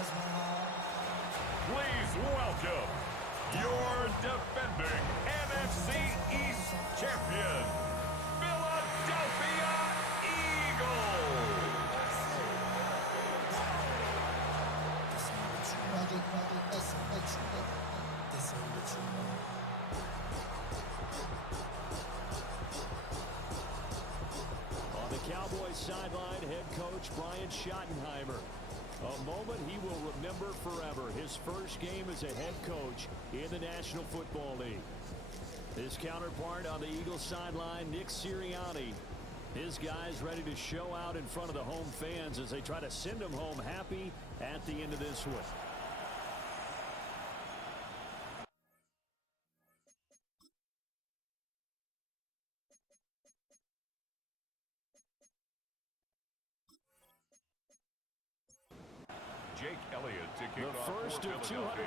Please welcome your defending NFC East champion, Philadelphia Eagles. On the Cowboys sideline, head coach Brian Schottenheimer. A moment he will remember forever. His first game as a head coach in the National Football League. His counterpart on the Eagles sideline, Nick Sirianni. His guys ready to show out in front of the home fans as they try to send them home happy at the end of this one. Jake Elliott to kick The off first for of Philadelphia.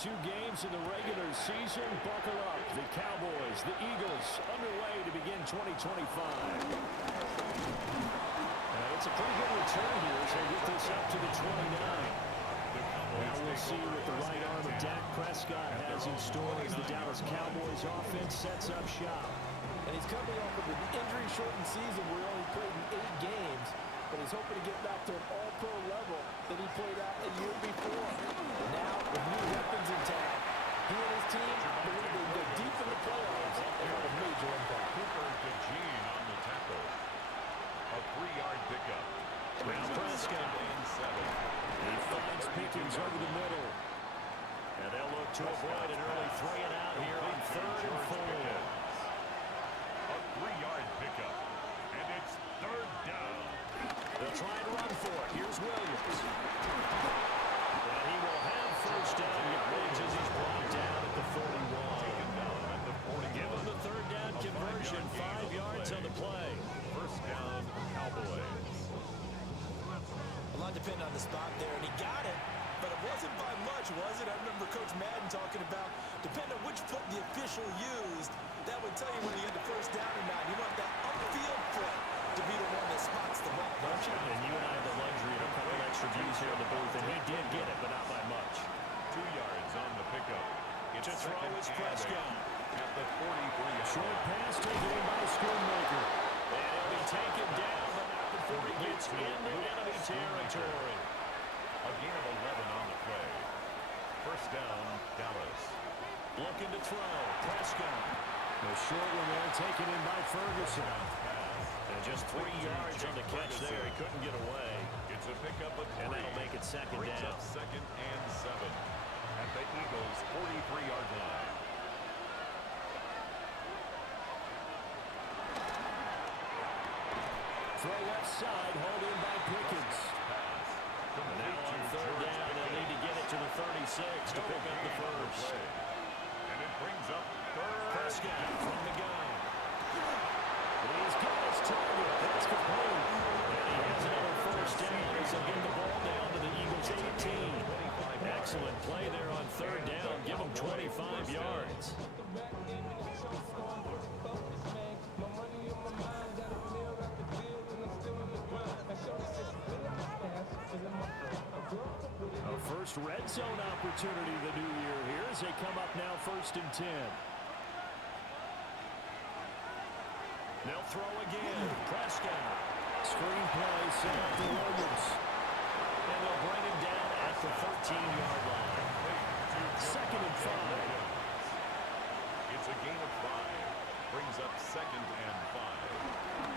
272 games in the regular season. Buckle up. The Cowboys, the Eagles, underway to begin 2025. It's a pretty good return here as they get this up to the 29. Now we'll see what the right arm of Dak Prescott has in store as the Dallas Cowboys offense sets up shop. And he's coming off of an injury-shortened season where he only played in 8 games. But he's hoping to get back to an all-pro level that he played at a year before. Now, with new weapons intact, he and his team believe they can go deep in the playoffs and have a major impact. Cooper to Gene on the tackle. A 3-yard pickup. Now Prescott. And 7. He finds Pickens over the middle. And they'll look to avoid an early 3-and-out here on 3rd and 4. A 3-yard pickup. And it's 3rd down. They'll try and run for it. Here's Williams. And he will have first down yardage as he's brought down at the 41. Taken down at the 41. Give him the 3rd down conversion. 5 yards on the play. First down, Cowboys. A lot depending on the spot there, and he got it. But it wasn't by much, was it? I remember Coach Madden talking about, depending on which foot the official used, that would tell you whether you had the first down or not. You want that upfield foot to be the one that spots the ball, don't you? And you and I have the luxury of a couple extra views here in the booth, and he did get it, but not by much. 2 yards on the pickup. It's To throw is Prescott. At the 43. Short pass taken in by Schoonmaker. And he'll be taken down, but not before he gets into enemy territory. A gain of 11 on the play. First down, Dallas. Looking to throw. Prescott. The short one there taken in by Ferguson. And just 3 yards on the catch there. He couldn't get away. It's a pickup of 3. And that'll make it second Brings down. up 2nd and 7 at the Eagles' 43-yard line. Throw left side, hauled in by Pickens. And now on 3rd down, they'll need to get it to the 36 to pick up the first. And it brings up 3rd. Prescott from the gun. He's got his target. That's complete. And he has another first down as he'll get the ball down to the Eagles' 18. Excellent play there on 3rd down. Give him 25 yards. A first red zone opportunity the new year here as they come up now 1st and 10. They'll throw again. Prescott. Screen play set up for Williams. And they'll bring him down at the 13-yard line. 2nd and 5. It's a gain of 5. Brings up 2nd and 5.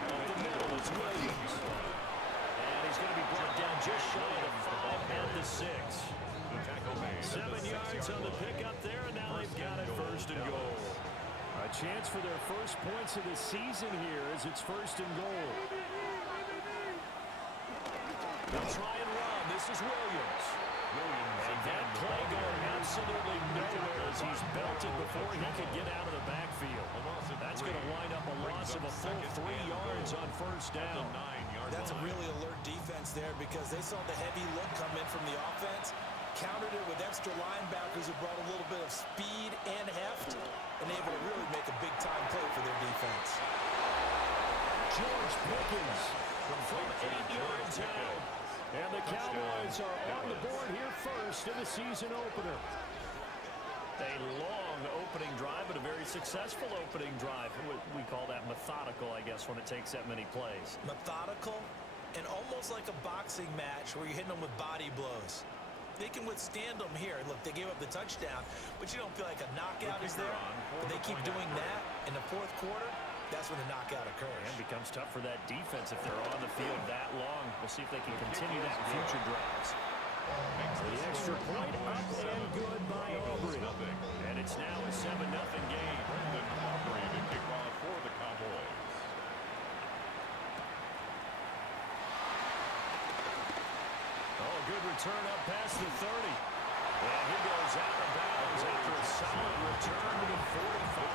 Up the middle is Williams. And he's going to be brought down just shy of 5 at the 6. The tackle made. 7 yards on the pickup there, and now they've got it 1st and goal. A chance for their first points of the season here as it's 1st and goal. They'll try and run. This is Williams. And that play going absolutely nowhere as he's belted before he could get out of the backfield. That's going to wind up a loss of a full 3 yards on 1st down. That's a really alert defense there because they saw the heavy look come in from the offense, countered it with extra linebackers who brought a little bit of speed and heft, and able to really make a big-time play for their defense. George Pickens from 8 yards out. And the Cowboys are on the board here first in the season opener. A long opening drive, but a very successful opening drive. We call that methodical, I guess, when it takes that many plays. Methodical and almost like a boxing match where you're hitting them with body blows. They can withstand them here. Look, they gave up the touchdown, but you don't feel like a knockout is there. But they keep doing that in the fourth quarter. That's when the knockout occurs. And it becomes tough for that defense if they're on the field that long. We'll see if they can continue that in future drives. The extra point up and good by Aubrey. And it's now a 7-0 game. Brendan Aubrey to kick off for the Cowboys. Oh, good return up past the 30. And he goes out of bounds after a solid return to the 45.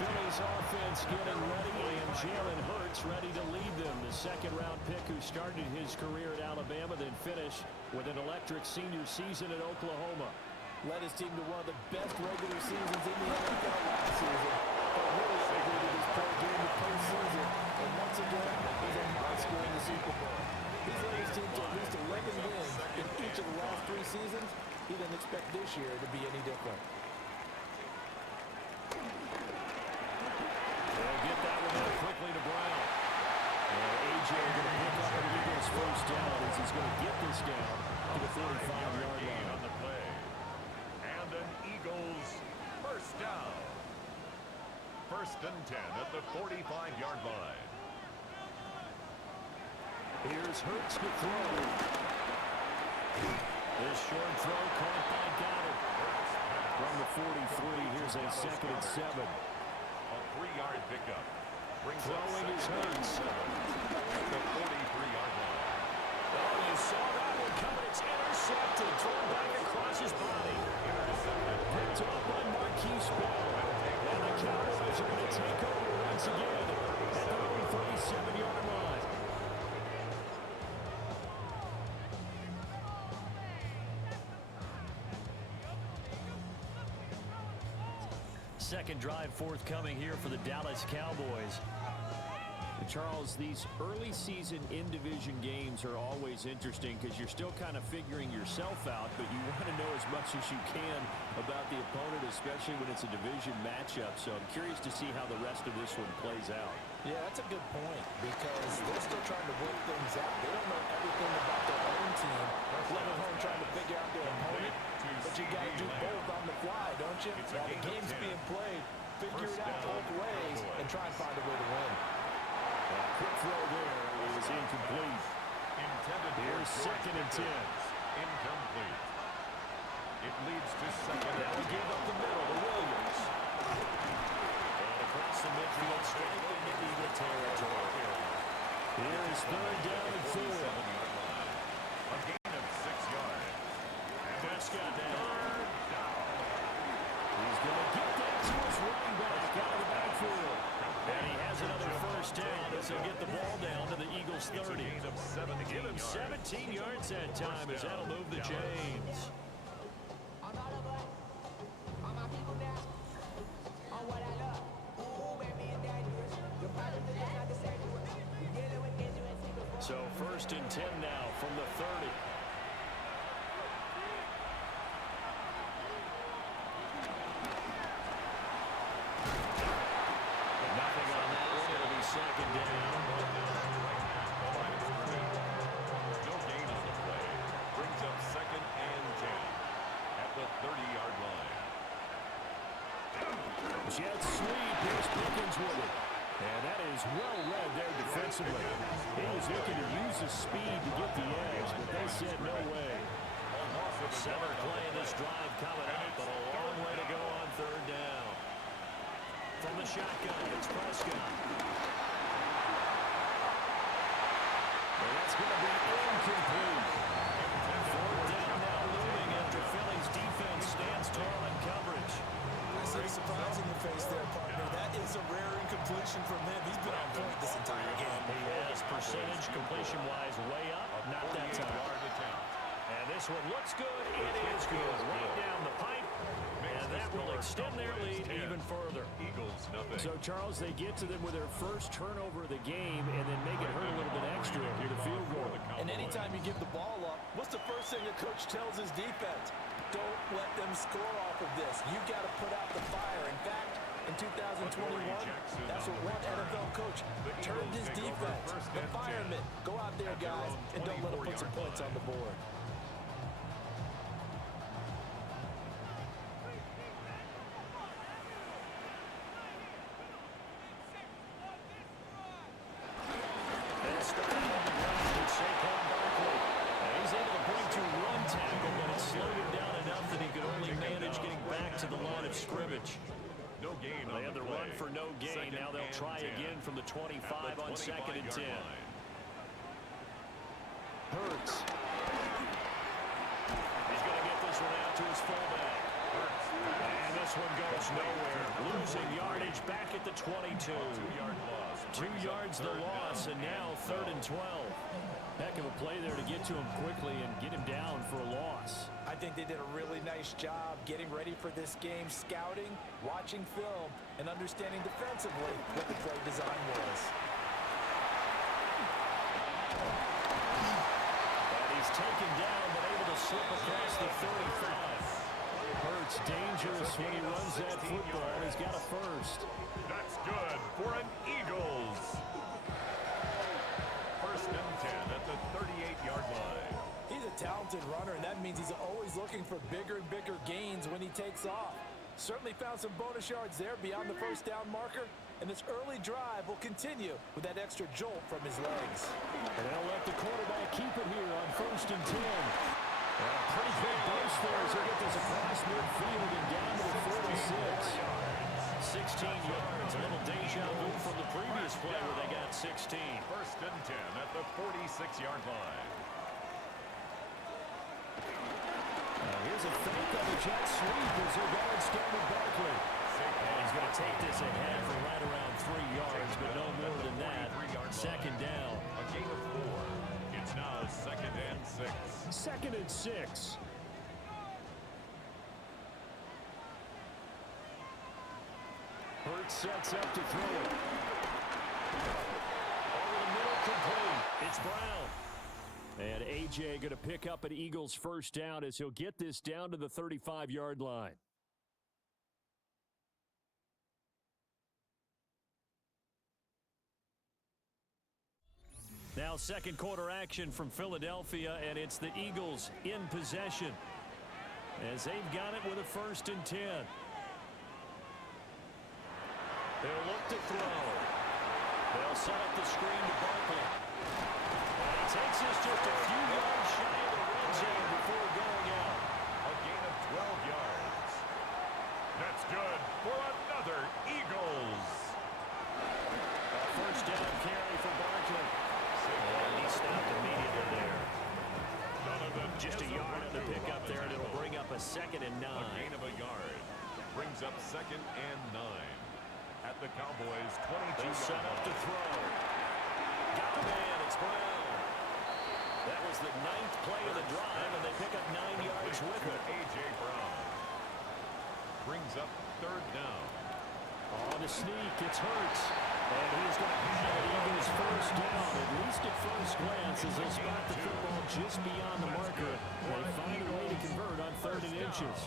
Philly's offense getting ready, and Jalen Hurts ready to lead them. The second-round pick who started his career at Alabama, then finished with an electric senior season at Oklahoma. Led his team to one of the best regular seasons in the NFL last season. But really elevated his play during the postseason. And once again, he's a monster in the Super Bowl. He's led his team to at least 11 wins in each of the last 3 seasons. He didn't expect this year to be any different. They'll get that one out quickly to Brown. And A.J. going to pick up an Eagles first down as he's going to get this down to the 45-yard line. On the play. And an Eagles first down. First and 10 at the 45-yard line. Here's Hurts to throw. This short throw caught by Goddard. From the 43, here's a 2nd and 7. A 3-yard pickup. Throwing is Hurts. At the 43-yard line. Oh, you saw that one coming. It's intercepted. Thrown back across his body. Picked up by Marquise Bell. And the Cowboys are going to take over once again at their own 37-yard line. Second drive forthcoming here for the Dallas Cowboys. And Charles, these early season in-division games are always interesting because you're still kind of figuring yourself out, but you want to know as much as you can about the opponent, especially when it's a division matchup. So I'm curious to see how the rest of this one plays out. Yeah, that's a good point because they're still trying to work things out. They don't know everything about their own team, let alone trying to figure out their opponent. But you got to do both on the fly, don't you? While the game's being played, figure it out both ways and try and find a way to win. Quick throw there is incomplete. Here's 2nd and 10. Incomplete. It leads to 2nd. Now we give up the middle to Williams. And across the midfield, straight into Eagle territory. Here is 3rd down and 4. A gain of 6 yards. Prescott down. He's going to get that to his running back out of the backfield. And he has another first down as he'll get the ball down to the Eagles 30. Give him 17 yards that time as that'll move the chains. So 1st and 10 now from the 30. Nothing on that one. It'll be 2nd down. No gain on the play. Brings up 2nd and 10 at the 30-yard line. Jet sweep. Here's Pickens with it. And that is well read there defensively. He was looking to use his speed to get the edge, but they said no way. Seventh play of this drive coming up, but a long way to go on 3rd down. From the shotgun, it's Prescott. And that's going to be incomplete. 4th down now looming after Philly's defense stands tall in coverage. I see a surprise in your face there, partner. That is a rare incompletion from him. He's been on point this entire game. He has percentage completion-wise way up, not that time. And this one looks good. It is good. Right down the pipe. And that will extend their lead even further. Eagles nothing. So, Charles, they get to them with their first turnover of the game and then make it hurt a little bit extra with a field goal. And anytime you give the ball up, what's the first thing a coach tells his defense? Don't let them score off of this. You got to put out the fire. In fact, in 2021, that's what one NFL coach turned his defense. The firemen. Go out there, guys, and don't let them put some points on the board. No gain. They have the run for no gain. Now they'll try again from the 25 on 2nd and 10. Hurts. He's going to get this one out to his fullback. And this one goes nowhere. Losing yardage back at the 22. 2-yard loss. 2 yards the loss, and now 3rd and 12. Heck of a play there to get to him quickly and get him down for a loss. I think they did a really nice job getting ready for this game, scouting, watching film, and understanding defensively what the play design was. And he's taken down, but able to slip across the 35. Hurts dangerous when he runs that football. He's got a first. That's good for an Eagles. 1st and 10 at the 38-yard line. He's a talented runner, and that means he's always looking for bigger and bigger gains when he takes off. Certainly found some bonus yards there beyond the first down marker, and this early drive will continue with that extra jolt from his legs. And they'll let the quarterback keep it here on 1st and 10. And a pretty big burst there as he gets this across midfield and down to the 46. 16 yards, a little deja vu from the previous play where they got 16. 1st and 10 at the 46-yard line. Here's a fake on the jet sweep as their guard Stanley Barkley. And he's going to take this ahead for right around 3 yards, but no more than that. 2nd down. A gain of 4. It's now 2nd and 6. 2nd and 6. Hurts sets up to throw it. Over the middle, complete. It's Brown. And A.J. going to pick up an Eagles first down as he'll get this down to the 35-yard line. Now 2nd quarter action from Philadelphia, and it's the Eagles in possession as they've got it with a 1st and 10. They'll look to throw. They'll set up the screen to Barkley. And he takes this just a few yards shy of the red zone before going out. A gain of 12 yards. That's good for another Eagles. A 1st down carry for Barkley. And he stopped immediately there. Just a yard on the pickup there, and it'll bring up a 2nd and 9. A gain of a yard. Brings up 2nd and 9. At the Cowboys' 22. They'll set up to throw. Got the man. It's Brown. That was the 9th play of the drive, and they pick up 9 yards with it. A.J. Brown. Brings up 3rd down. On the sneak, it's Hurts. And he's going to have the Eagles first down, at least at first glance, as they spot the football just beyond the marker. They find a way to convert on 3rd and inches.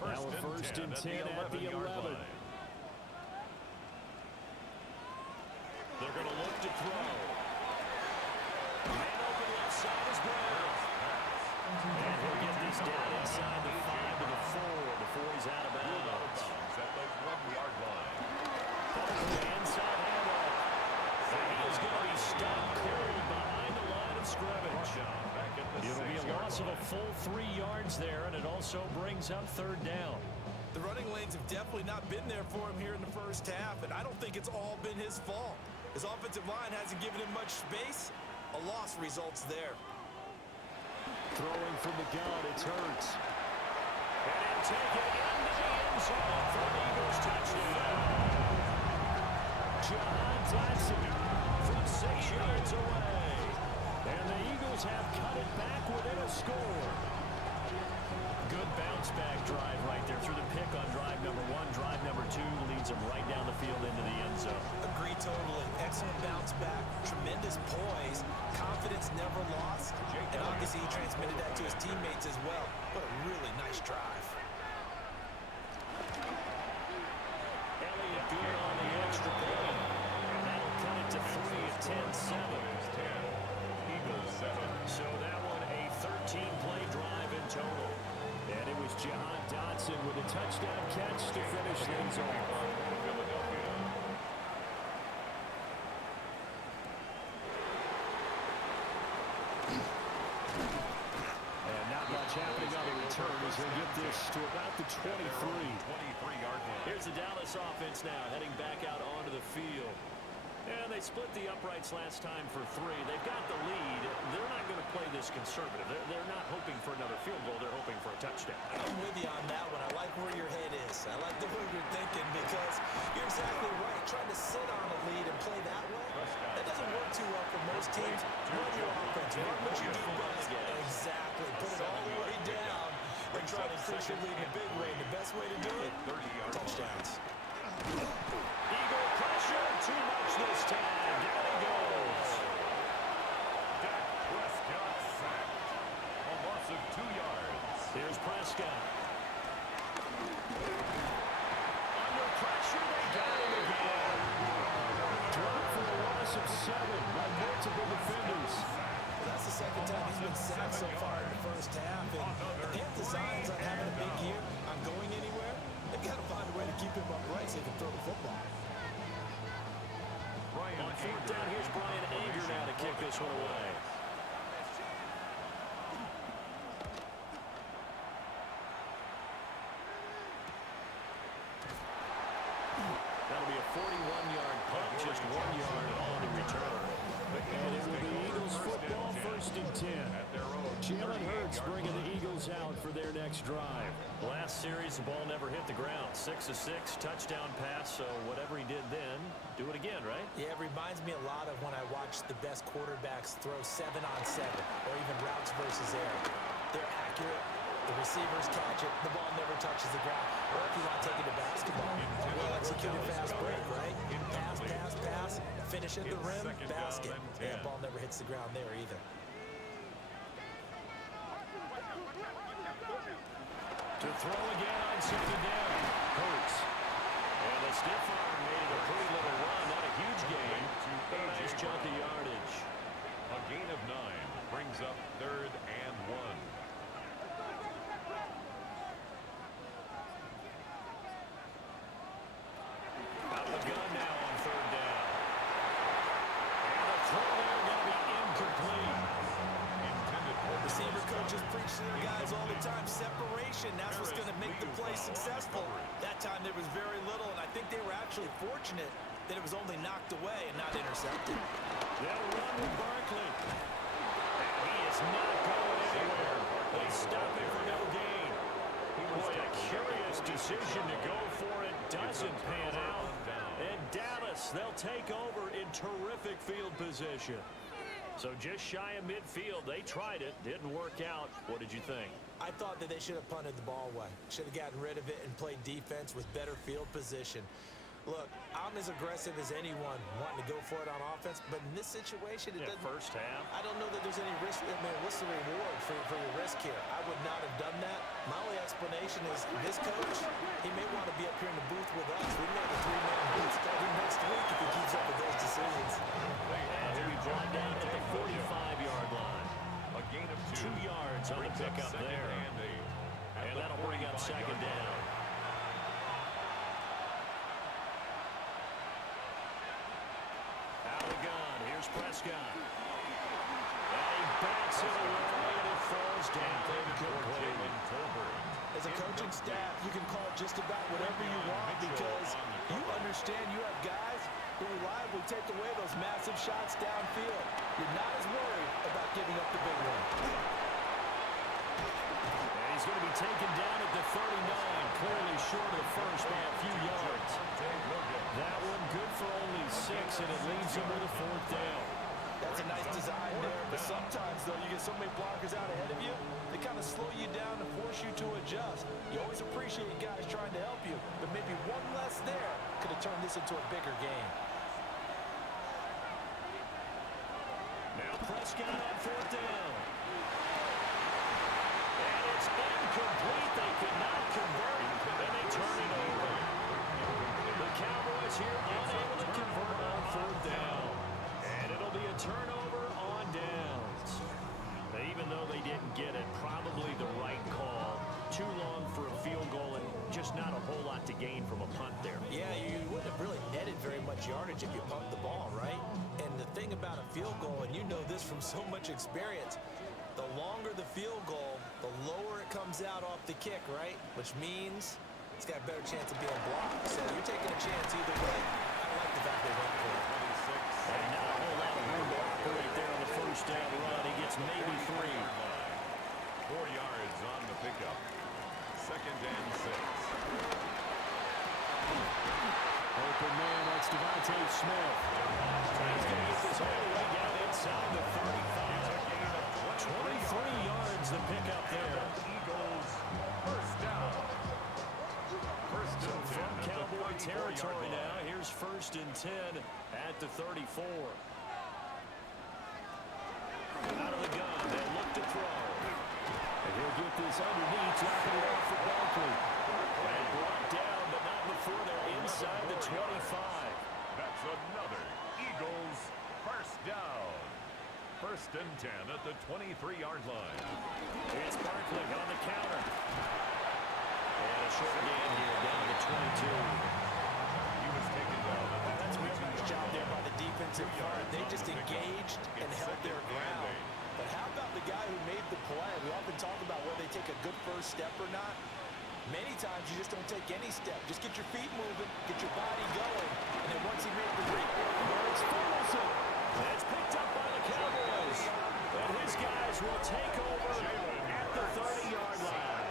Now a 1st and 10 at the 11. They're going to look to throw. Man open left side is Brown. And he'll get this down inside the 5 to the 4 before he's out of bounds. At the 1-yard line. Inside handoff. And he is going to be stopped cold behind the line of scrimmage. It'll be a loss of a full 3 yards there, and it also brings up 3rd down. The running lanes have definitely not been there for him here in the first half, and I don't think it's all been his fault. His offensive line hasn't given him much space. A loss results there. Throwing from the gun, it's Hurts. And he'll take it into the end zone for an Eagles touchdown. Jahan Dotson from 6 yards away. And the Eagles have cut it back within a score. Good bounce back drive right there through the field into the end zone. Agree totally. Excellent bounce back, tremendous poise, confidence never lost, and obviously he transmitted that to his teammates as well. What a really nice drive. Elliott good on the extra point. And that'll cut it to 3 at 10-7. Eagles 7. So that one a 13-play drive in total. And it was Jahan Dotson with a touchdown catch to finish things off. And not much happening on the return as they get this to about the 23-yard line. Here's the Dallas offense now heading back out onto the field. And they split the uprights last time for 3. They've got the lead. They're not going to play this conservative. They're not hoping for another field goal. They're hoping for a touchdown. I'm with you on that one. I like where your head is. I like the way you're thinking because you're exactly right. Trying to sit on a lead and play that way, that doesn't work too well for most teams. Run your offense. Run what you do best. Exactly. Put it all the way down and try to increase your lead in a big way. And the best way to do it, touchdowns. Eagle pressure. Too much this time. Down he goes. Dak Prescott sacked. A loss of 2 yards. Here's Prescott. Under pressure, they got him again. Drop for a loss of 7 by multiple defenders. Well, that's the second time he's been sacked so far in the first half. And if they have designs on having a big year, on going anywhere, they've got to find a way to keep him upright so they can throw the football. On 4th down, here's Brian Anger now to kick this one away. That'll be a 41-yard punt, just 1 yard on the return. And it will be Eagles football, 1st and 10. Jalen Hurts bringing the Eagles out for their next drive. Last series, the ball never hit the ground. 6 of 6, touchdown pass, so whatever he did then, do it again, right? Yeah, it reminds me a lot of when I watch the best quarterbacks throw 7-on-7 or even routes versus air. They're accurate. The receivers catch it. The ball never touches the ground. Or if you want to take it to basketball, well-executed fast break, right? Pass, pass, pass. Finish at the rim, basket. Yeah, the ball never hits the ground there either. To throw again on 2nd down. Hurts. And the stiff arm made it a pretty little run. Not a huge gain. A nice chunk of yardage. A gain of 9 brings up 3rd and 1. Out of the gun now on 3rd down. And the throw there going to be incomplete. Receiver coaches preach to their guys all the time. Separation, that's what's going to make the play successful. That time there was very little, and I think they were actually fortunate that it was only knocked away and not intercepted. They'll run with Barkley. And he is not going anywhere. They stop it for no gain. Boy, a curious decision to go for it. Doesn't pan out. And Dallas, they'll take over in terrific field position. So just shy of midfield. They tried it. Didn't work out. What did you think? I thought that they should have punted the ball away. Should have gotten rid of it and played defense with better field position. Look, I'm as aggressive as anyone wanting to go for it on offense, but in this situation, it doesn't. First half. I don't know that there's any risk. I mean, what's the reward for your risk here? I would not have done that. My only explanation is this coach, he may want to be up here in the booth with us. We may have a 3-man booth starting next week if he keeps up with those decisions. And he'll be brought down to the 45-yard line. A gain of 2 yards on the pickup there. And that'll bring up 2nd down. Out of the gun. Here's Prescott. And he backs it away, and it falls down. As a coaching staff, you can call just about whatever you want because you understand you have guys who reliably take away those massive shots downfield. You're not as worried about giving up the big one. And he's going to be taken down at the 39, clearly short of the first by a few yards. That one good for only 6, and it leaves him with a 4th down. That's a nice design there, but sometimes, though, you get so many blockers out ahead of you, they kind of slow you down and force you to adjust. You always appreciate guys trying to help you, but maybe one less there could have turned this into a bigger game. Now Prescott on fourth down. And it's incomplete. They could not convert, and they turn it over. The Cowboys here unable to convert on fourth down. And it'll be a turnover on downs. Even though they didn't get it, probably the right call. Too long for a field goal and just not a whole lot to gain from a punt there. Yeah, you wouldn't have really netted very much yardage if you pumped the ball, right? And the thing about a field goal, and you know this from so much experience, the longer the field goal, the lower it comes out off the kick, right? Which means it's got a better chance of being blocked. So you're taking a chance either way. I like the fact they went for it. And not a whole lot of room to operate there on the first down run. He gets maybe 3. 4 yards on the pickup. 2nd and 6. Open man, that's Devontae Smith. He's going to get this all the way down inside the 35. 23 yards the pickup there. Eagles, first down. First So and 10 from at the Cowboy 34-yard territory line. now, here's 1st and 10 at the 34. Out of the gun, they look to throw. And he'll get this underneath, dropping it off for Barkley. And brought down, but not before they're inside the 25. That's another Eagles first down. 1st and 10 at the 23-yard line. It's Barkley on the counter. And a short gain here down to 22. He was taken down at the That's a real nice job there by the defensive front. They just engaged and held their ground. But how about the guy who made the play? We often talk about whether they take a good first step or not. Many times you just don't take any step. Just get your feet moving, get your body going, and then once he made the leap, It's Ferguson. That's picked up by the Cowboys. And his guys will take over at the 30-yard line.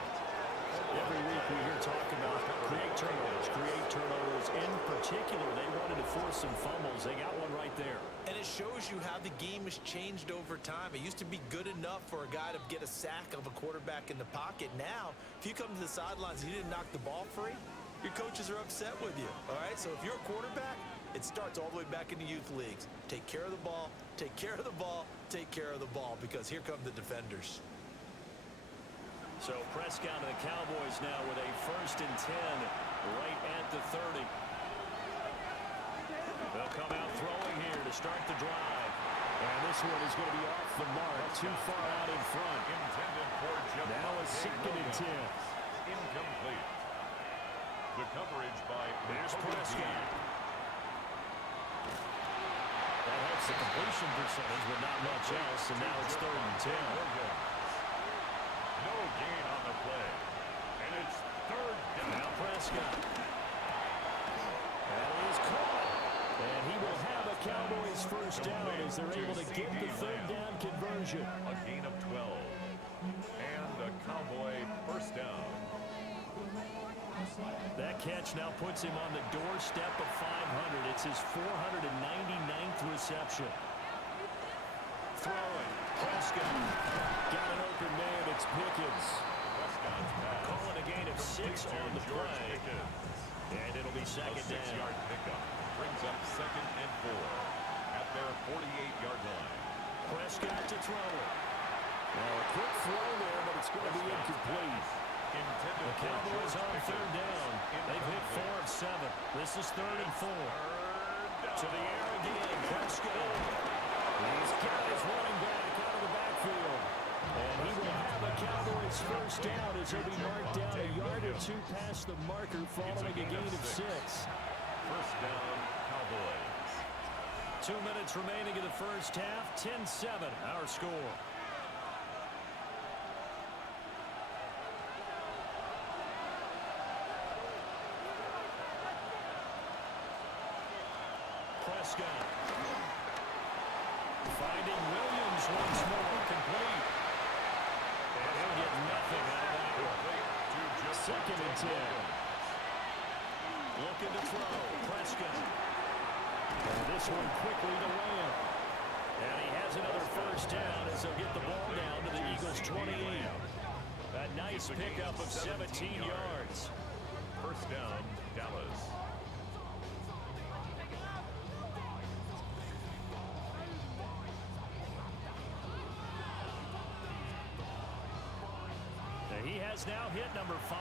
Every week we hear talk about create turnovers. In particular, they wanted to force some fumbles. They got one right there. and it shows you how the game has changed over time. It used to be good enough for a guy to get a sack of a quarterback in the pocket. Now, if you come to the sidelines and you didn't knock the ball free, your coaches are upset with you, all right? So if you're a quarterback, it starts all the way back in the youth leagues. Take care of the ball, take care of the ball, take care of the ball, because here come the defenders. So Prescott and the Cowboys now with a 1st and 10 right at the 30. They'll come out throwing here to start the drive. And this one is going to be off the mark, too far out in front. Intended for Jeff. Now a 2nd and 10. Incomplete. The coverage by There's Prescott. That helps the completion percentage, but not much else. And now it's 3rd and 10. No gain on the play. And it's 3rd down. Now Prescott. That is caught. And he will have a Cowboys 1st down as they're able to get the 3rd down conversion. A gain of 12. And a Cowboy 1st down. That catch now puts him on the doorstep of 500. It's his 499th reception. Throwing. Prescott. Got an open man. It's Pickens. Prescott's pass. Calling a gain of 6 on the play. And it'll be 2nd A 6-yard down. pickup brings up 2nd and 4 at their 48-yard line. Prescott to throw it. Now a quick throw there, but it's going to be incomplete. The Cowboys on 3rd down. They've hit 4 of 7. This is 3rd and 4. To the air again. Prescott. These guys running back out of the backfield. And he will have a Cowboys 1st down as he'll be marked down a yard or 2 past the marker following a gain of 6. 1st down, Cowboys. 2 minutes remaining in the first half. 10-7 our score. Prescott. Finding Williams once more, complete. And he'll get nothing out of that one. 2nd and 10. Looking to throw. Prescott. And this one quickly to Lamb. And he has another first down as they'll get the ball down to the Eagles' 28. A nice pickup of 17 yards. First down, Dallas. He has now hit number 500.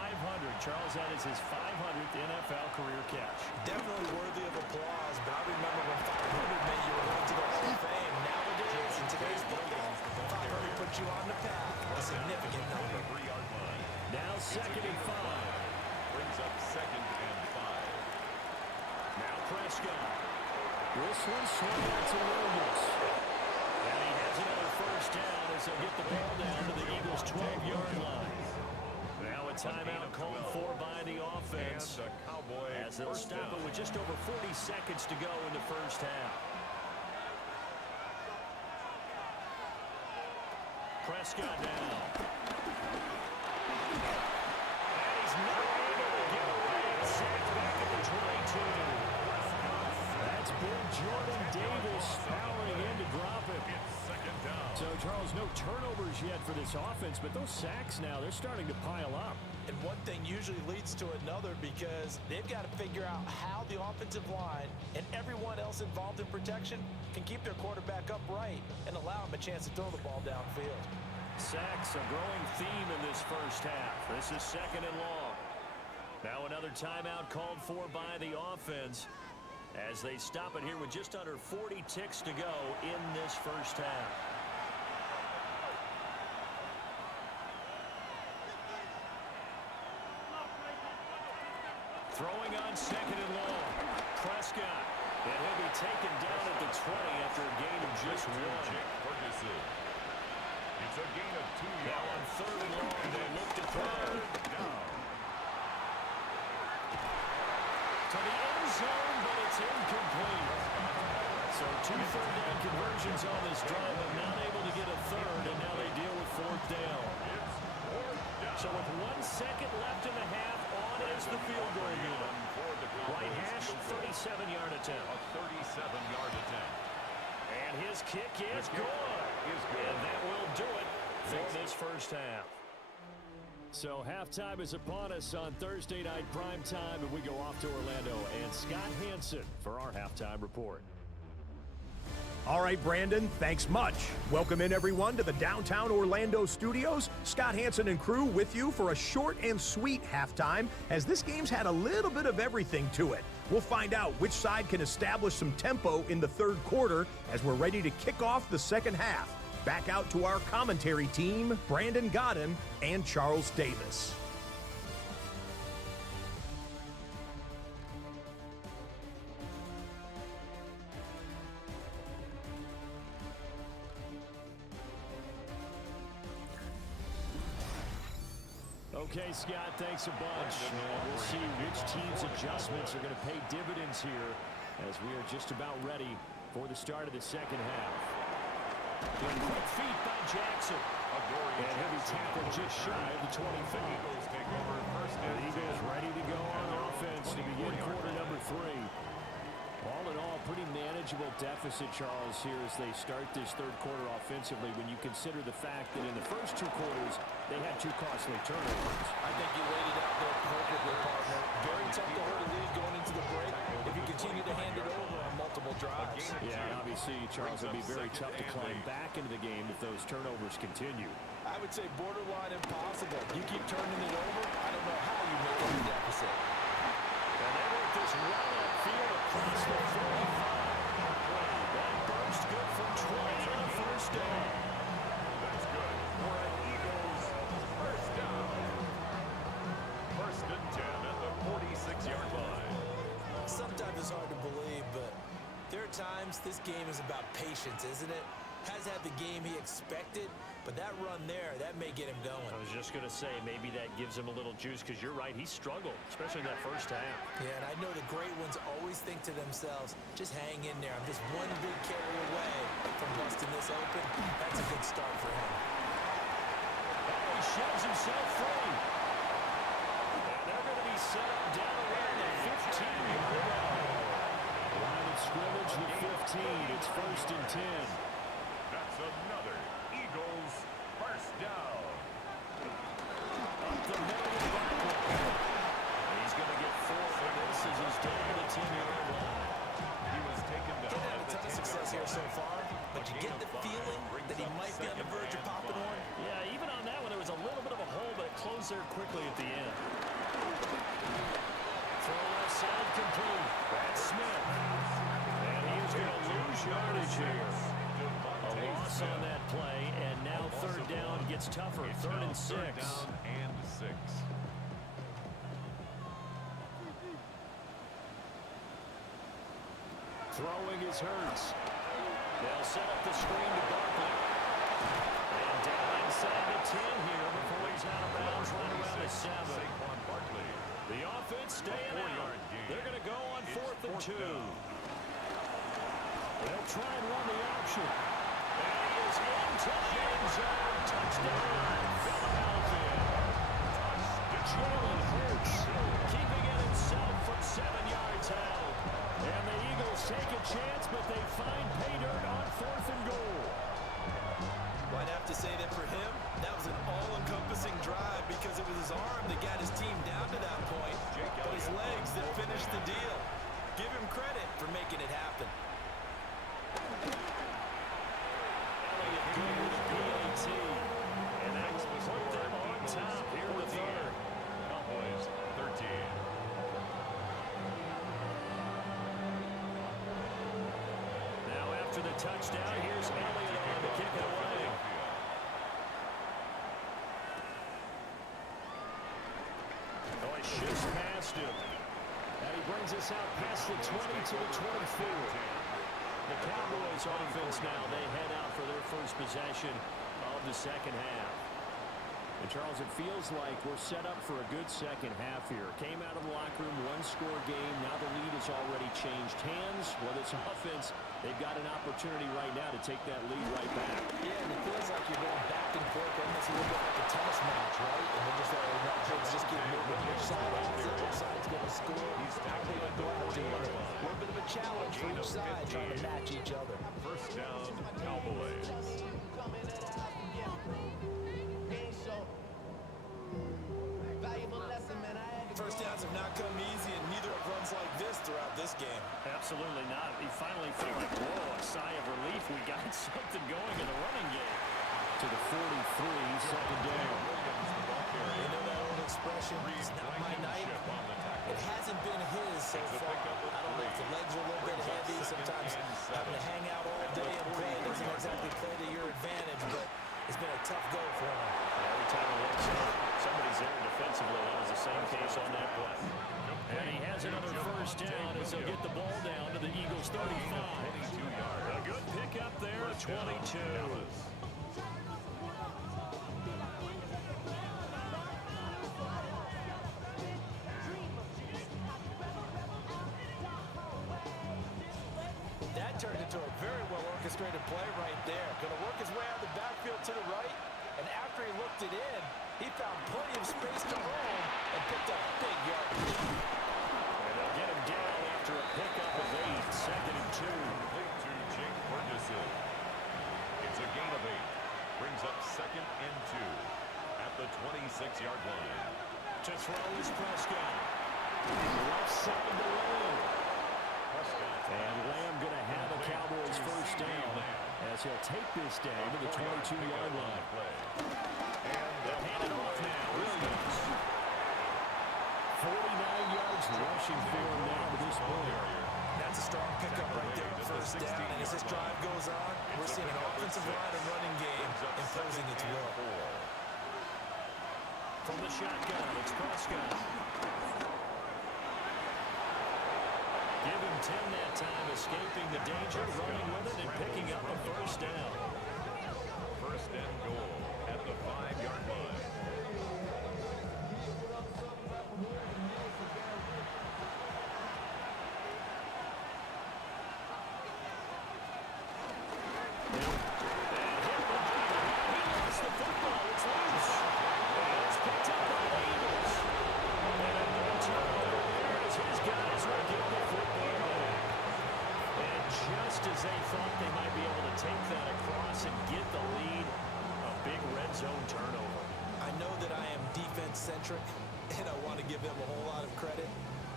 Charles, that is his 500th NFL career catch. Definitely worthy of applause, but I remember when 500 meant you were going to the Hall of Fame. Nowadays, in today's football, 500 puts you on the path. A significant number. Now 2nd and 5. Brings up 2nd and 5. Now Prescott. This one swung out to Williams. And he has another first down as they'll get the ball down to the Eagles' 12-yard line. Now a timeout called for by the offense. And the Cowboys as they'll stop it with just over 40 seconds to go in the first half. Prescott now. And he's not able to get away. Sacked back at the 22. That's big Jordan Davis powering in to drop it. Second down. So, Charles, no turnovers yet for this offense, but those sacks now, they're starting to pile up. And one thing usually leads to another because they've got to figure out how the offensive line and everyone else involved in protection can keep their quarterback upright and allow him a chance to throw the ball downfield. Sacks, a growing theme in this first half. This is 2nd and long. Now another timeout called for by the offense as they stop it here with just under 40 ticks to go in this first half. Throwing on 2nd and long. Prescott. And he'll be taken down at the 20 after a gain of just 1. Ferguson. It's a gain of 2 Now yards. on 3rd and long, they look to throw. Down. To the end zone, but it's incomplete. So 2 third-down conversions on this drive, but not able to get a third, and now they deal with 4th down. It's 4th down. So with 1 second left in the half, on is the field goal unit. Right hash, 37-yard attempt. A 37-yard attempt. And his kick is good. And that will do it for this first half. So halftime is upon us on Thursday night primetime, and we go off to Orlando and Scott Hansen for our halftime report. All right, Brandon, thanks much. Welcome in, everyone, to the downtown Orlando studios. Scott Hansen and crew with you for a short and sweet halftime, as this game's had a little bit of everything to it. We'll find out which side can establish some tempo in the third quarter as we're ready to kick off the second half. Back out to our commentary team, Brandon Godden and Charles Davis. Okay, Scott, thanks a bunch. And we'll see which team's adjustments are going to pay dividends here as we are just about ready for the start of the second half. Good quick feet by Jackson. And he'll be tackled just shy of the 25. The Eagles ready to go on offense to begin quarter number 3. All in all, pretty manageable deficit, Charles, here as they start this third quarter offensively when you consider the fact that in the first 2 quarters, they had 2 costly turnovers. I think you laid it out there perfectly, partner. Very tough to hold a lead going into the break if you continue to hand it over on multiple drives. Yeah, and obviously, Charles, it'll be very tough to climb back into the game if those turnovers continue. I would say borderline impossible. You keep turning it over, I don't know how you make up the deficit. And they work this well upfield across the 45. That burst good from 20 on the first down. That's good for an Eagles first down. 1st and 10 at the 46-yard line. Sometimes it's hard to believe, but there are times this game is about patience, isn't it? Has had the game he expected, but that run there, that may get him going. I was just going to say, maybe that gives him a little juice because you're right, he struggled, especially in that first half. Yeah, and I know the great ones always think to themselves, just hang in there. I'm just one big carry away from busting this open. That's a good start for him. Oh, he shoves himself free. And they're going to be set up down around the 15-yard line. Line of scrimmage, the 15. It's 1st and 10. 10-yard line. He was taken down. Didn't have a ton of success here so far, but you get the feeling that he might be on the verge of popping one. Yeah, even on that one, there was a little bit of a hole, but it closed there quickly at the end. Throw left side complete. That's Smith. And he's going to lose yardage here. A loss on that play, and now third down gets tougher. Third and 6. Third down and 6. Throwing is Hurts. They'll set up the screen to Barkley. And down inside the 10 here before he's out of bounds right around the 7. Saquon Barkley. The offense staying out. They're going to go on 4th and 2. They'll try and run the option. And he is into the end zone. Touchdown, Philadelphia. Jalen Hurts keeping it himself from 7 yards out. And the Eagles take a chance, but they find pay dirt on 4th and goal. Well, I'd have to say that for him, that was an all-encompassing drive because it was his arm that got his team down to that point, but his legs that finished the deal. Give him credit for making it happen. Elliott good with a PAT. And that will put them on top here in the third. Cowboys 13. Now after the touchdown, here's Elliott on to kick it away. Oh, he shoots past him. And he brings us out past the 20 to the 24. The Cowboys offense now, they head out for their first possession of the second half. And Charles, it feels like we're set up for a good second half here. Came out of the locker room, one-score game. Now the lead has already changed hands. Well, this offense, they've got an opportunity right now to take that lead right back. Yeah, and it feels like you're going back and forth, almost a little bit like a tennis match, right? And we're just keep moving. Which side has it? Which side's going to score? How are they going to go out doing it? A little bit of a challenge for each side, trying to match each other. First down, Cowboys. First downs have not come easy, and neither have runs like this throughout this game. Absolutely not. He finally felt like, whoa, a sigh of relief. We got something going in the running game. To the 43, second down. You know that old expression, it's not my night. It hasn't been his so far. I don't know if the legs are a little bit heavy. Sometimes having to hang out all day and play doesn't exactly play to your advantage, but it's been a tough go for him. Every time he looks up, somebody's there defensively. That was the same case on that play. And he has another first down as they'll get the ball down to the Eagles' 35. 22 yards. A good pickup there at 22. That turned into a very well-orchestrated play right there. Going to work his way out of the backfield to the right, and after he looked it in, he found plenty of space to roam and picked up big yardage. And they'll get him down after a pickup of 8, second and 2. Complete to Jake Ferguson. It's a gain of 8. Brings up second and 2 at the 26-yard line. To throw is Prescott. Left side to Lamb. And Lamb going to have a Cowboys first down as he'll take this down to the 22-yard line. They'll hand it off now. Williams. 49 yards rushing for him now to this point. That's a strong pickup right there on first down, and as this drive goes on, we're seeing an offensive line and running game imposing its will. From the shotgun, it's Prescott. Give him 10 that time, escaping the danger, running with it, and picking up a first down. First and goal at the 5-yard line. As they thought they might be able to take that across and get the lead, a big red zone turnover. I know that I am defense-centric, and I want to give them a whole lot of credit,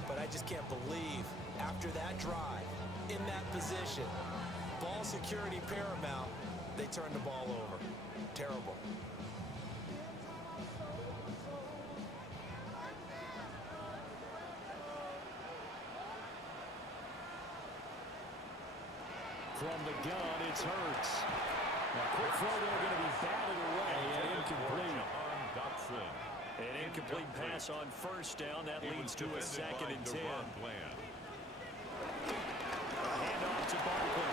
but I just can't believe after that drive, in that position, ball security paramount, they turn the ball over. Terrible. From the gun, it's Hurts. A quick throw there, going to be batted away and incomplete. An incomplete pass on first down. That leads to a 2nd and 10. A handoff to Barkley.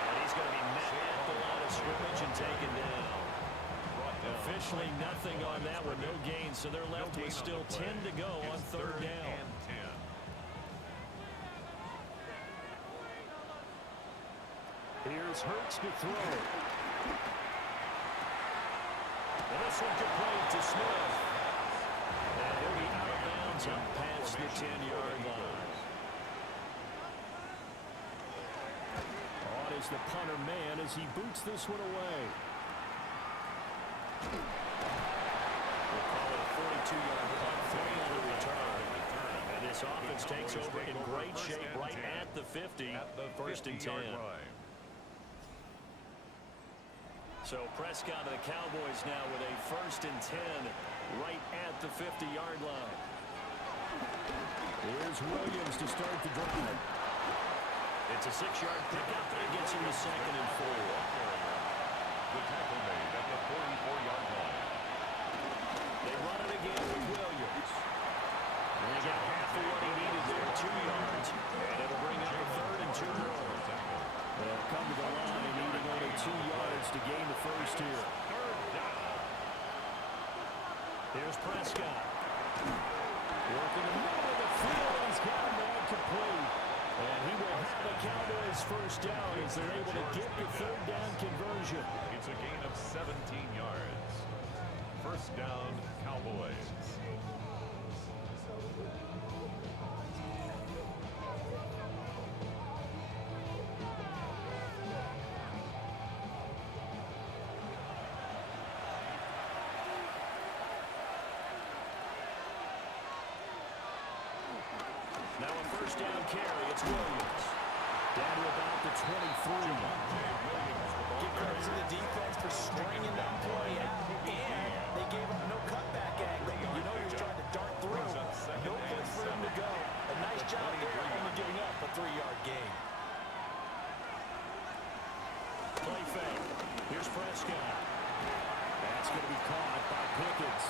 And he's going to be met at the line of scrimmage and taken down. Officially nothing on that one, no gain, so they're left with still 10 to go on 3rd down. Here's Hurts to throw. And this one complete to Smith. And he'll be out of bounds up past the 10-yard line. On is the punter man as he boots this one away. We'll call it a 42-yard punt, 3 on the return. And this offense takes over in great shape right at the 50, 1st and 10. So Prescott of the Cowboys now with a 1st and 10 right at the 50-yard line. Here's Williams to start the drive. It's a 6-yard pickup, and it gets him to 2nd and 4. The tackle made at the 44-yard line. They run it again with Williams. And he got half of what he needed there, 2 yards. And it'll bring up a 3rd and 2 more. They'll come to the line, needing only 2 yards to gain the first here. Here's Prescott. Working the middle of the field, and he's got a man complete. And he will have the Cowboys first down as they're able to get the 3rd down conversion. It's a gain of 17 yards. First down, Cowboys. Now a first down carry. It's Williams. Down to about the 23. Give credit to the defense for stringing that play out, and they gave up no cutback angle. You know you're trying to dart through. No place for him to go. A nice job there, only giving up a 3-yard gain. Play fake. Here's Prescott. That's going to be caught by Pickens.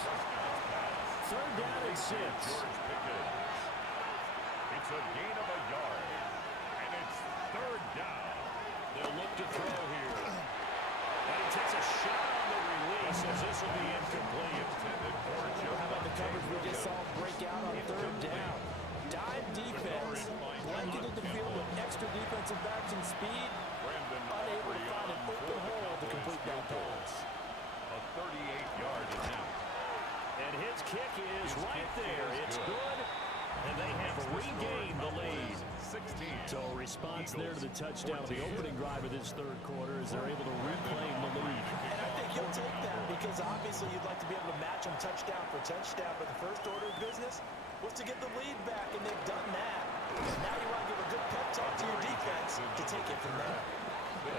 3rd down and 6. It's a gain of a yard, and it's 3rd down. They'll look to throw here. And he takes a shot on the release as this will be incomplete. How about the coverage we just saw break out on 3rd down? Dime defense, blanketed the field with extra defensive backs and speed, unable to find an open hole to complete that pass. A 38-yard attempt. And his kick is right there. It's good. And they have regained the lead. So a response there to the touchdown of the opening drive of this 3rd quarter as they're able to reclaim the lead. And I think he'll take that because obviously you'd like to be able to match him touchdown for touchdown, but the first order of business was to get the lead back, and they've done that. Now you want to give a good pep talk to your defense to take it from there.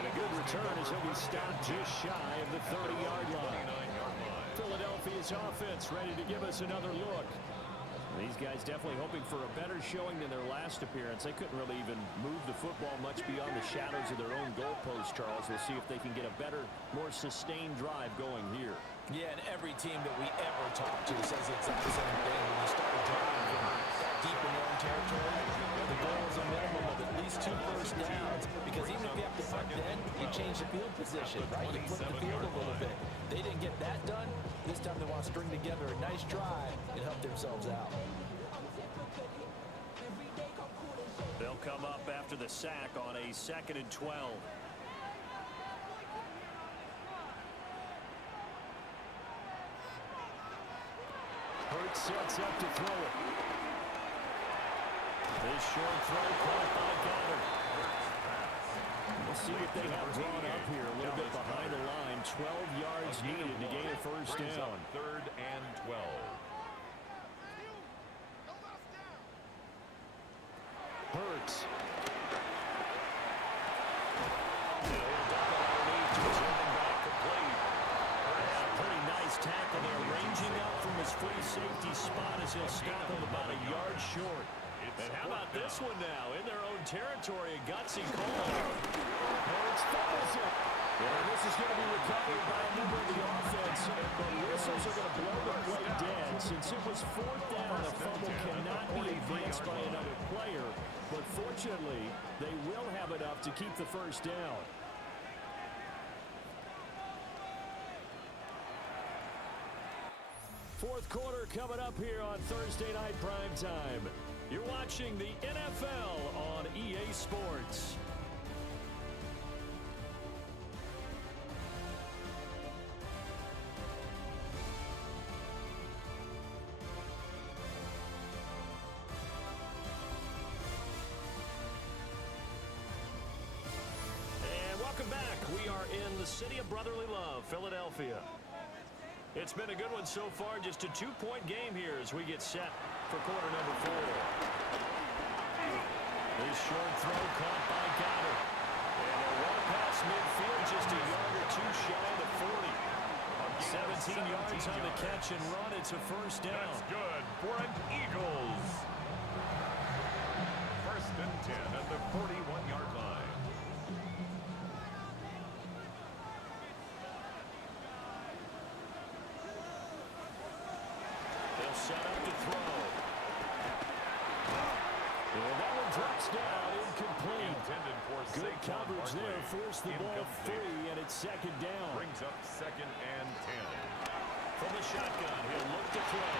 And a good return as he'll be stopped just shy of the 30-yard line. Philadelphia's offense ready to give us another look. These guys definitely hoping for a better showing than their last appearance. They couldn't really even move the football much beyond the shadows of their own goalpost, Charles. We'll see if they can get a better, more sustained drive going here. Yeah, and every team that we ever talk to says the exact same thing. When you start a drive from that deep in their own territory, the goal is a minimum of at least 2 first downs, because even if you have to punt then, you change the field position, right? You flip the field a little bit. They didn't get that done. This time they want to string together a nice drive and help themselves out. They'll come up after the sack on a 2nd and 12. Hurts sets up to throw it. This short throw caught by Goddard. We'll see what they have drawn up here. A little bit behind the line. 12 yards needed to gain a first down. 3rd and 12. about a yard short. And how about this one now? In their own territory, a gutsy call. Hurts fumbles it. And this is going to be recovered by a member of the offense. But whistles are going to blow the play dead. Since it was fourth down, a fumble cannot be advanced by another player. But fortunately, they will have enough to keep the first down. Fourth quarter coming up here on Thursday Night Primetime. You're watching the NFL on EA Sports. And welcome back. We are in the city of brotherly love, Philadelphia. It's been a good one so far. Just a 2-point game here as we get set for quarter number 4. This short throw caught by Goddard. And a run past midfield, just a yard or two shy of the 40. 17 yards on the catch and run. It's a first down. That's good for an Eagles. First and 10 at the 41-yard line. Set up to throw. And that one drops down, incomplete. Good coverage there, forced the ball free, and it's second down. Brings up second and 10. From the shotgun, he'll look to throw.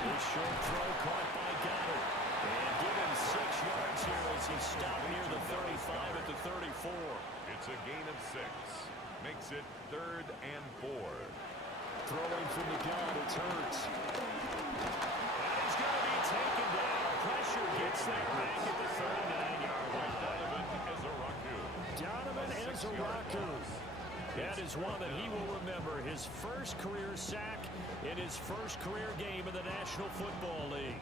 This short throw caught by Goddard. And given 6 yards here as he stopped near the 35 at the 34. It's a gain of 6. Makes it third and 4. Throwing from the gun, it's Hurts. And he's going to be taken down. Pressure gets there back at the 39-yard line. Donovan Ezaraku. That is one that he will remember. His first career sack in his first career game in the National Football League.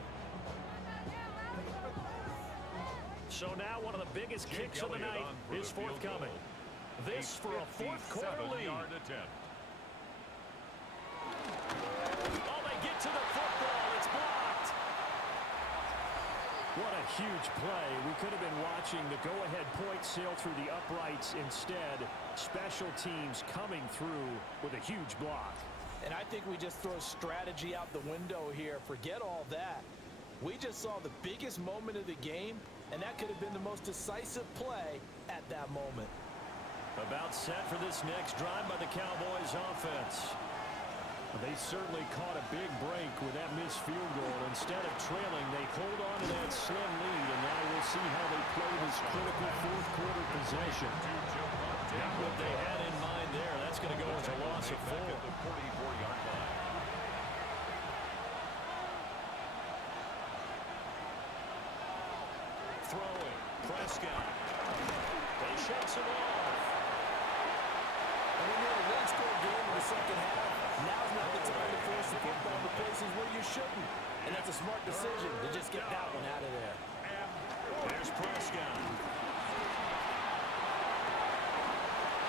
So now one of the biggest kicks of the night is forthcoming. This for a fourth quarter lead. Oh, they get to the football. It's blocked. What a huge play. We could have been watching the go-ahead point sail through the uprights. Instead, special teams coming through with a huge block. And I think we just throw strategy out the window here. Forget all that. We just saw the biggest moment of the game, and that could have been the most decisive play at that moment. About set for this next drive by the Cowboys offense. They certainly caught a big break with that missed field goal. Instead of trailing, they hold on to that slim lead, and now we'll see how they play this critical fourth quarter possession. Not what they had in mind there. That's going to go as a loss of 4. At the 44-yard line. Throwing. Prescott. They shuts him off. And when you're in a one-score game in the second half, now's not the time to force the football to places where you shouldn't. And that's a smart decision to just get that one out of there. There's Prescott.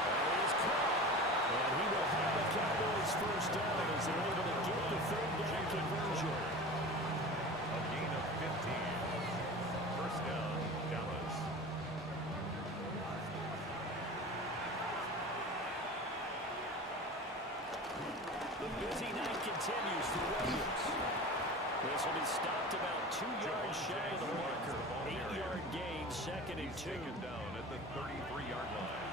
That is caught. And he will have the Cowboys first down as they're able to get the third down conversion. A gain of 15. First down, Dallas. The busy night continues for Williams. This will be stopped about 2 yards shy of the marker. 8-yard gain, second and 2. Taken down at the 33-yard line.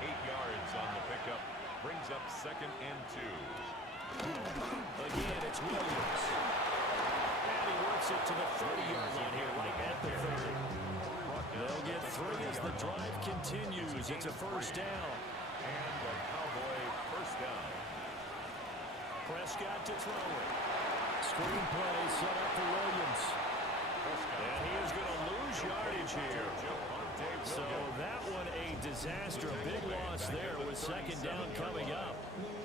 8 yards on the pickup. Brings up second and 2. Again, it's Williams. And he works it to the 30-yard line here, right at the 30. They'll get 3 as the drive continues. It's a first down. And a Cowboy first down. Prescott to throw it. Screen play set up for Williams. And he is going to lose yardage here. So that one a disaster. A big loss there with second down coming up.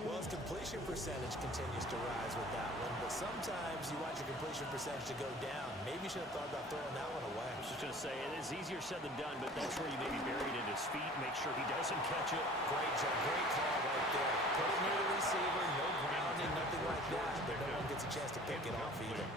Well, his completion percentage continues to rise with that one, but sometimes you want your completion percentage to go down. Maybe you should have thought about throwing that one away. I was just going to say, it is easier said than done, but that's where you maybe buried at his feet. Make sure he doesn't catch it. Great job, great call right there. Put it near the receiver, no grounding, nothing like that, but no one gets a chance to pick it off either.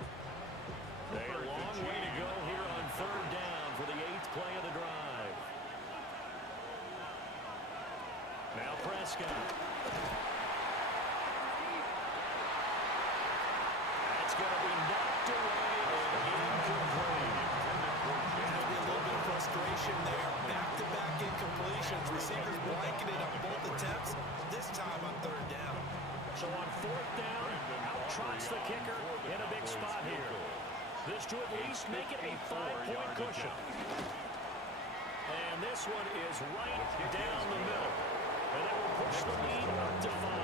formations. Receivers blanketed on both attempts, this time on third down. So on fourth down, out trots the kicker in a big spot here. This to at least make it a 5-point cushion. And this one is right down the middle. And that will push the lead up to 5.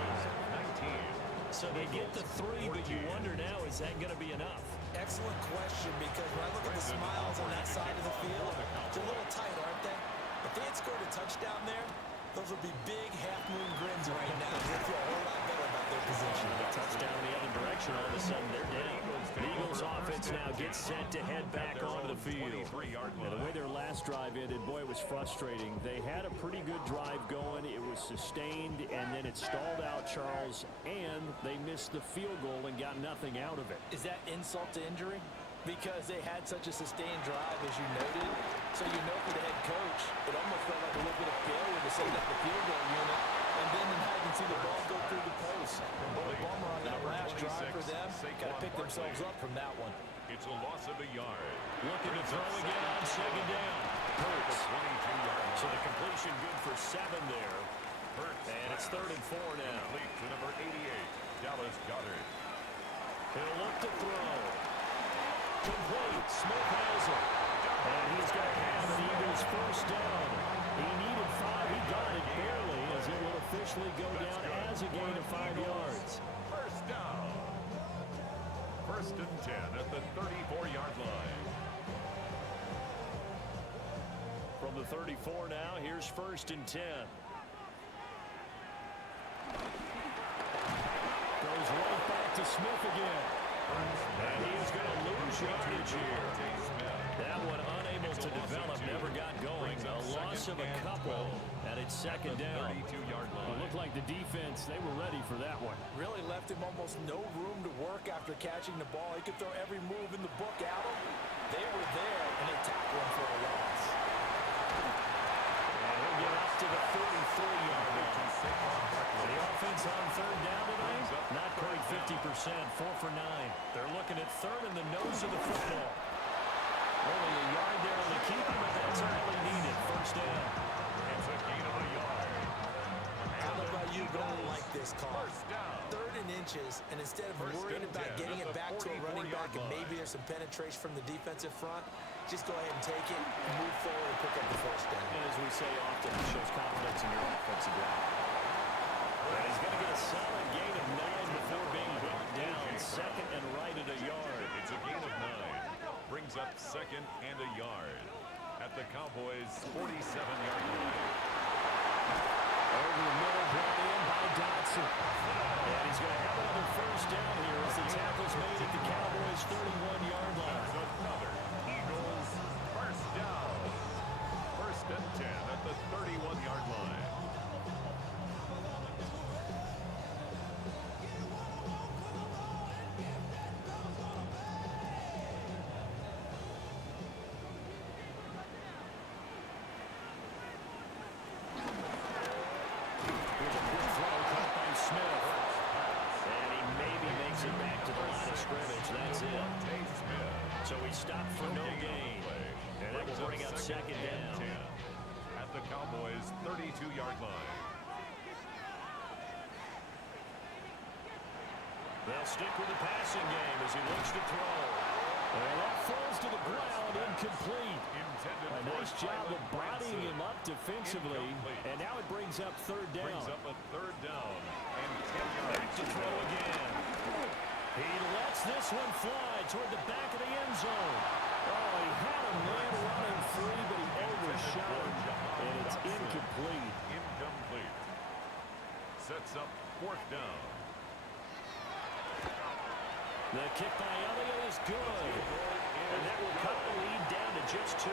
So they get the 3, but you wonder now, is that going to be enough? Excellent question, because when I look at the smiles on that side of the field, they're a little tight, aren't they? If they had scored a touchdown there, those would be big half-moon grins right now. They feel a whole lot better about their position. A touchdown in the other direction, all of a sudden they're down. The Eagles offense now gets set to head back onto the field. And the way their last drive ended, boy, it was frustrating. They had a pretty good drive going. It was sustained, and then it stalled out, Charles, and they missed the field goal and got nothing out of it. Is that insult to injury? Because they had such a sustained drive, as you noted. So you know for the head coach, it almost felt like a little bit of failure to send up the field goal unit. And then now you can see the ball go through the post. Well, a bummer on that last drive for them. Got to pick themselves up from that one. It's a loss of a yard. Looking to throw again on second down. Hurts. So the completion good for 7 there. And it's 3rd and 4 now. Complete to number 88, Dallas Goedert. He'll look to throw. Complete. Smith has it. And he's going to have an Eagles first down. He needed 5. He got it barely, as it will officially go down as a gain of 5 yards. First down. 1st and 10 at the 34-yard line. From the 34 now, here's 1st and 10. Goes right back to Smith again. And he's going to lose yardage here. That one unable to develop, never got going. A loss of a couple, and it's 2nd down. It looked like the defense, they were ready for that one. Really left him almost no room to work after catching the ball. He could throw every move in the book at him. They were there, and they tackled him for a loss. And he'll get up to the 43-yard line. The offense on 3rd down tonight, not quite 50%, 4 for 9. They're looking at 3rd in the nose of the football. Only a yard there on the keeper, but that's all they needed. 1st down. It's a gain of a yard. I don't know about you, but I like this call. 3rd and inches, and instead of worrying about getting it back to a running back and maybe there's some penetration from the defensive front, just go ahead and take it, move forward, and pick up the 1st down. And as we say often, it shows confidence in your offensive line. And he's going to get a solid gain of 9 before being brought down. 2nd and right at a yard. It's a gain of 9. Brings up 2nd and a yard at the Cowboys' 47-yard line. Over the middle, brought in by Dotson. And he's going to have another 1st down here as the tackle's made at the Cowboys' 31-yard line. Another Eagles first down. 1st and 10 at the 31-yard line. So he stopped for no gain. And that will bring up 2nd down. At the Cowboys' 32-yard line. They'll stick with the passing game as he looks to throw. And that falls to the ground, incomplete. A nice job of bodying him up defensively. And now it brings up 3rd down. Brings up a 3rd down. And 10 yards Back to throw again. He lets this one fly toward the back of the end zone. Oh, he had a man running free, but he overshot him, and it's incomplete. Incomplete. Sets up 4th down. The kick by Elliott is good, and that will cut the lead down to just 2.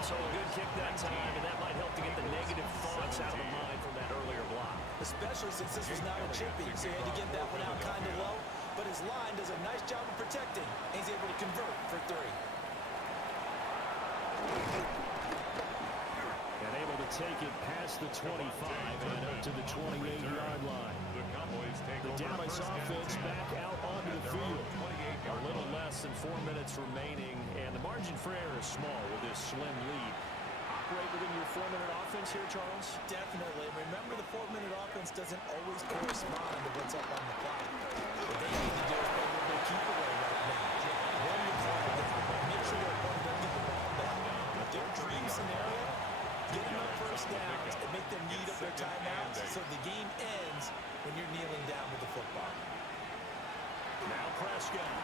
So a good kick that time, and that might help to get the negative thoughts out of the mind from that earlier block. Especially since this was not a chippy, so he had to get that one out kind of low. But his line does a nice job of protecting. And he's able to convert for 3. And able to take it past the 25 and up to the 28-yard line. The Dallas offense back out onto the field. A little less than 4 minutes remaining, and the margin for error is small with this slim lead. operate within your 4-minute offense here, Charles? Definitely. Remember, the 4-minute offense doesn't always correspond to what's up on the clock. What they need to do is play a little bit keep away right now. Run your ball, make sure your opponent doesn't get the ball back. But their dream scenario, get enough first downs and make them need up their timeouts so the game ends when you're kneeling down with the football. Now Prescott.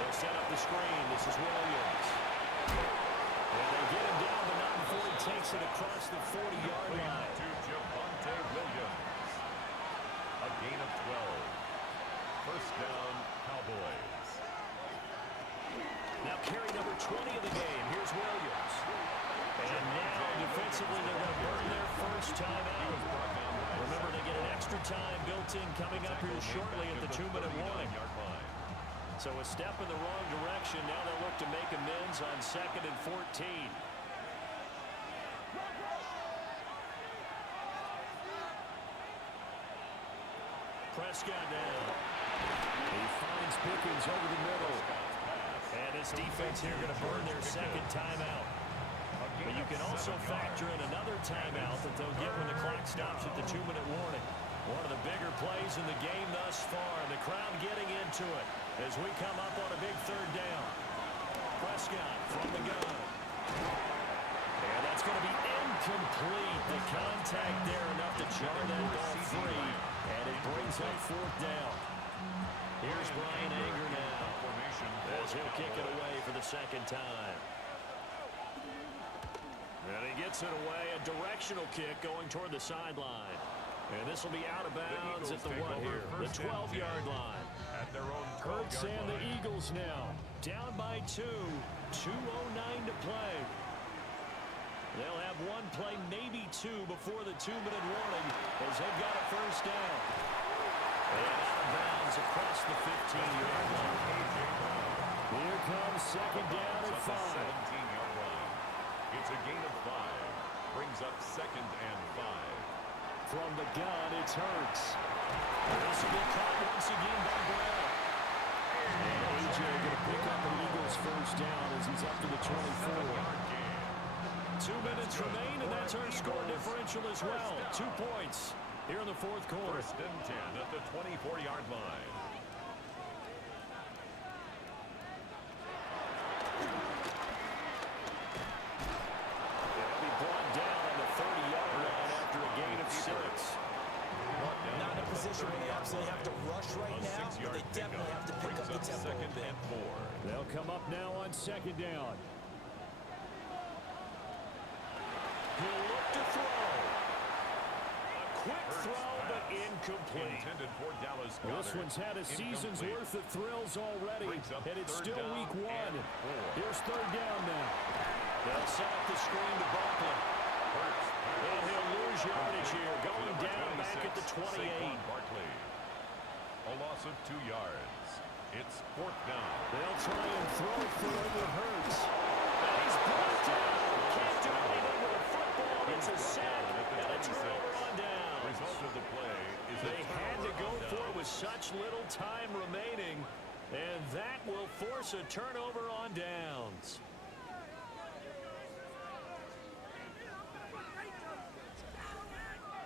They'll set up the screen. This is Williams. And they get him down, but not before he takes it across the 40-yard line. To Javonte Williams. A gain of 12. First down, Cowboys. Now carry number 20 of the game. Here's Williams. And now defensively they're going to burn their first time out. Remember, they get an extra time built in coming up here shortly at the 2-minute warning. So a step in the wrong direction. Now they'll look to make amends on 2nd and 14. Prescott now. He finds Pickens over the middle. And this defense here going to burn their second timeout. But you can also factor in another timeout that they'll get when the clock stops at the 2-minute warning. One of the bigger plays in the game thus far. And the crowd getting into it as we come up on a big third down. Prescott from the gun. And that's going to be incomplete. The contact there enough to jar that ball free. And it brings up 4th down. Here's Brian Anger now as he'll kick it away for the second time. And he gets it away, a directional kick going toward the sideline. And this will be out of bounds at the what here? The 12-yard line. At their own Hurts and the Eagles now down by 2. 2:09 to play. They'll have one play, maybe two, before the 2-minute warning as they've got a first down. And out of bounds across the 15-yard line. Here comes second down at 5. 17-yard line. It's a gain of 5. Brings up 2nd and 5. From the gun, it's Hurts. This will be caught once again by Brown. And A.J. going to pick up the Eagles' first down as he's up to the 24. 2 minutes remain, and that's our score differential as well. 2 points here in the 4th quarter. First and 10 at the 24-yard line. They'll be brought down on the 30-yard line after a gain of 6. Not in a position where they absolutely have to rush right now, but they definitely have to pick up the tempo a bit. They'll come up now on second down. He'll look to throw. A quick throw, but incomplete. This one's had a season's worth of thrills already, and it's still week 1. Here's third down now. They'll set up the screen to Barkley. And he'll lose yardage here, going down back at the 28. A loss of 2 yards. It's 4th down. They'll try and throw for it with Hurts. And he's brought down. Can't do anything with a football. It's a sack and a turnover on down. Result of the play is they had to go for it with such little time remaining, and that will force a turnover on downs.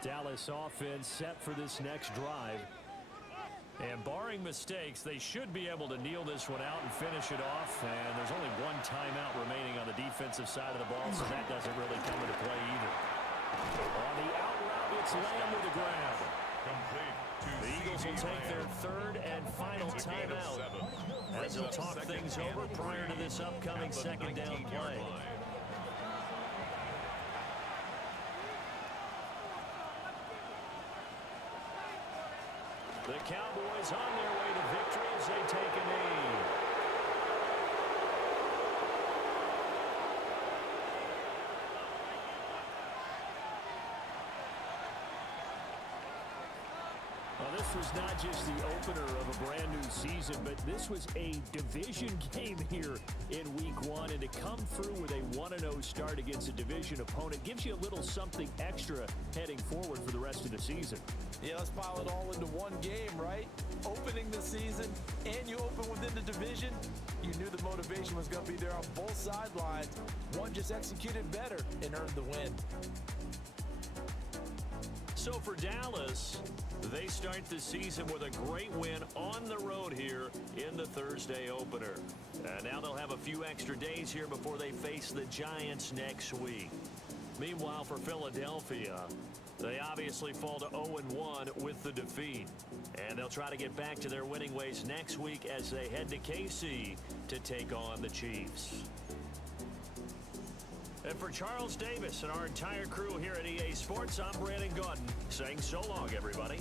Dallas offense set for this next drive. And barring mistakes, they should be able to kneel this one out and finish it off. And there's only one timeout remaining on the defensive side of the ball, so that doesn't really come into play either. On the out route, it's Lamb to the ground. The Eagles will take their third and final timeout as they'll talk things over prior to this upcoming second down play. The Cowboys on their way to victory as they take a knee. Well, this was not just the opener of a brand new season, but this was a division game here in week 1. And to come through with a 1-0 start against a division opponent gives you a little something extra heading forward for the rest of the season. Yeah, let's pile it all into one game, right? Opening the season, and you open within the division. You knew the motivation was going to be there on both sidelines. One just executed better and earned the win. So for Dallas, they start the season with a great win on the road here in the Thursday opener. And now they'll have a few extra days here before they face the Giants next week. Meanwhile, for Philadelphia, they obviously fall to 0-1 with the defeat. And they'll try to get back to their winning ways next week as they head to KC to take on the Chiefs. And for Charles Davis and our entire crew here at EA Sports, I'm Brandon Gaudin saying so long, everybody.